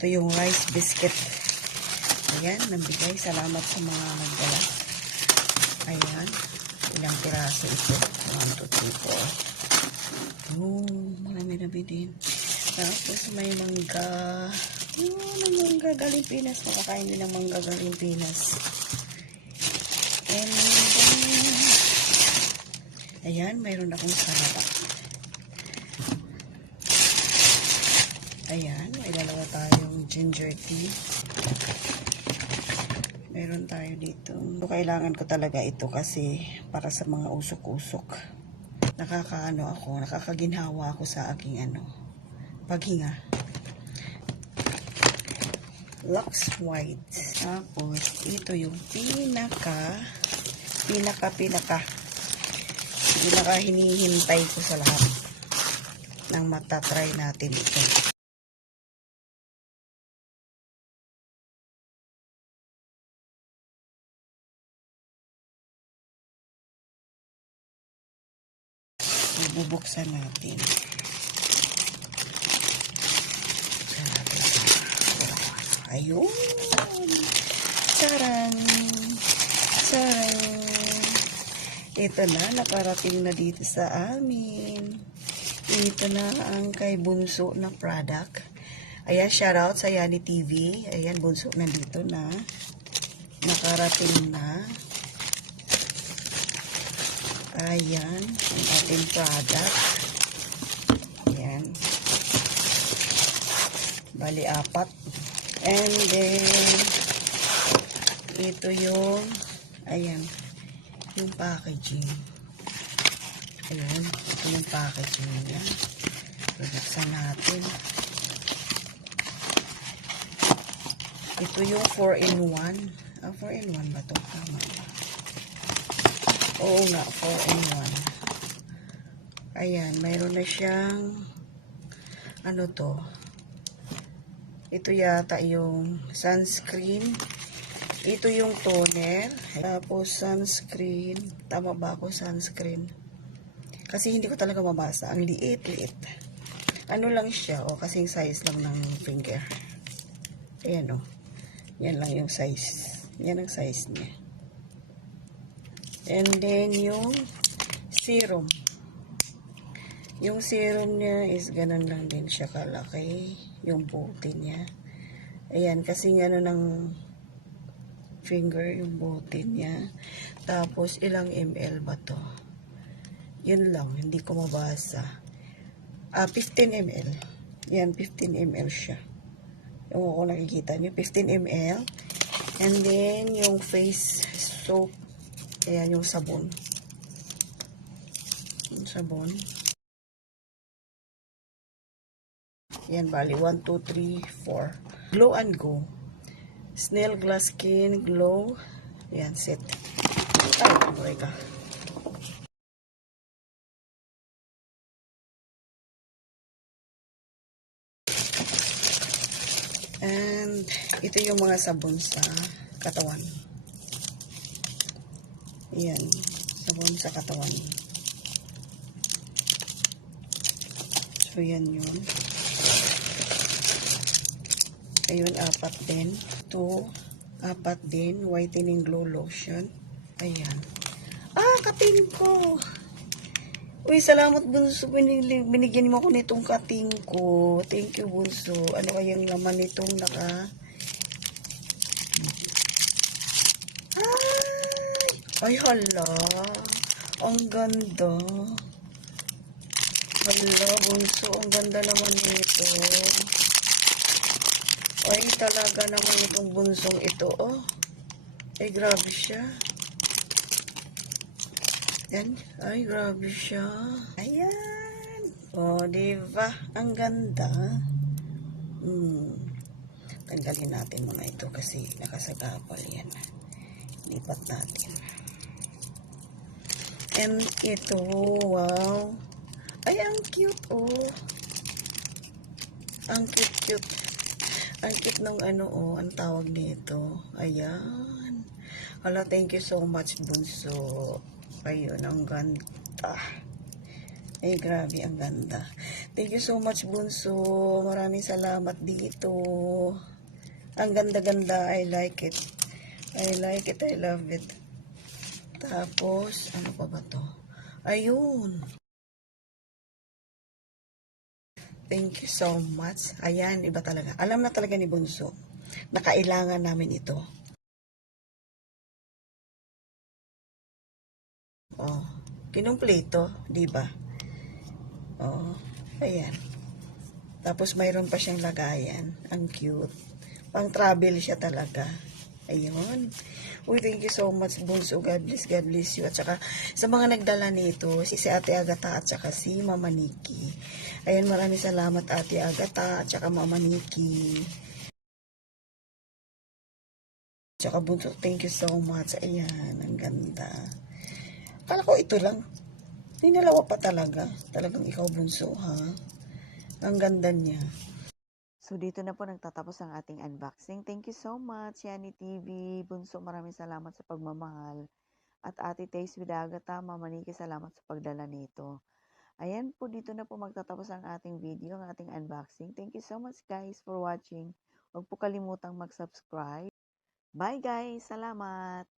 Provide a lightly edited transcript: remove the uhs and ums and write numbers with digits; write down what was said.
Ito yung rice biscuit. Ayan, nabigay. Salamat sa mga nagdala. Ayan. Ilang piraso ito? 1, 2, 3, 4. Marami na din. Tapos may mangga. May mangga galing Pinas. Makakain din ng mangga galing Pinas. And ayan, mayroon akong salata. Ayan, may dalawa tayong ginger tea. Meron tayo dito. Kailangan ko talaga ito kasi para sa mga usok-usok. Nakakaginhawa ako sa aking paghinga. Lux White. Tapos, ito yung pinaka hinihintay ko sa lahat ng matatry natin ito. Bubuksan natin. Ayun. Sarang. Ito na, nakarating na dito sa amin. Ito na ang kay Bunso na product. Ayan, shoutout sa Yani TV. Ayan, Bunso nandito na. Nakarating na. Ayan, ang ating product. Ayan. Bali, 4. And then, ito yung, ayan, yung packaging. Ayan, ito yung packaging niya. Bubuksan natin. Ito yung 4-in-1. 4-in-1 ba ito? Tama ba? Oo nga, 4-in-1. Ayan, mayroon na siyang, ano to? Ito yata yung sunscreen. Ito yung toner. Tapos sunscreen. Tama ba ako sunscreen? Kasi hindi ko talaga mabasa. Ang liit. Ano lang siya, kasing size lang ng finger. Ayan Yan lang yung size. Yan ang size niya. And then yung serum. Yung serum niya is ganun lang din siya kalaki. Yung bote niya. Ayan, kasi ng finger yung bote niya. Tapos, ilang ml ba to? Yun lang, hindi ko mabasa. 15 ml. Yan, 15 ml siya. Yung ako nakikita niyo, 15 ml. And then, yung face soap. Ayan, yung sabon. Yung sabon. Yan, bali. 1, 2, 3, 4. Glow and Go. Snail Glass Skin Glow. Yan, set. Ay, buhay ka. And, ito yung mga sabon sa katawan. Yan, sabon sa katawan. So, yan yun. Ayun, 4 din. 4 din. Whitening Glow Lotion. Ayan. Kating ko. Uy, salamat Bunso. Binigyan mo ko nitong kating ko. Thank you, Bunso. Ano kayang laman nitong Ay, hala. Ang ganda. Hala, Bunso. Ang ganda naman nito. Ay, talaga naman itong bunsong ito, Ay, grabe siya. Yan. Ay, grabe siya. Ayan. Diba? Ang ganda. Tanggalin natin muna ito kasi nakasagapal yan. Lipat natin. And ito, wow. Ay, ang cute, Ang cute. Ang cute ng ang tawag nito. Ayan. Hala, thank you so much, Bunso. Ayun, ang ganda. Ay, grabe, ang ganda. Thank you so much, Bunso. Maraming salamat dito. Ang ganda-ganda. I like it. I like it. I love it. Tapos, ano pa ba to? Ayun. Thank you so much. Ayan, iba talaga. Alam na talaga ni Bunso na kailangan namin ito. Oh, kinumpleto, di ba? Oh, ayan. Tapos mayroon pa siyang lagayan. Ang cute. Pang travel siya talaga. Ayun. Uy, thank you so much, Bunso. God bless you. At saka, sa mga nagdala nito, si Ate Agata at saka si Mama Nikki. Ayan, maraming salamat, Ate Agata at saka Mama Nikki. Tsaka Bunso, thank you so much. Ayan, ang ganda. Kala ko ito lang. Tinalawa pa talaga. Talagang ikaw, Bunso, ha? Ang ganda niya. So, dito na po nagtatapos ang ating unboxing. Thank you so much, Yani TV. Bunso, maraming salamat sa pagmamahal. At Ate Taste with Agata, Mama Nikki, salamat sa pagdala nito. Ayan po, dito na po magtatapos ang ating video, ang ating unboxing. Thank you so much, guys, for watching. Huwag po kalimutang mag-subscribe. Bye, guys! Salamat!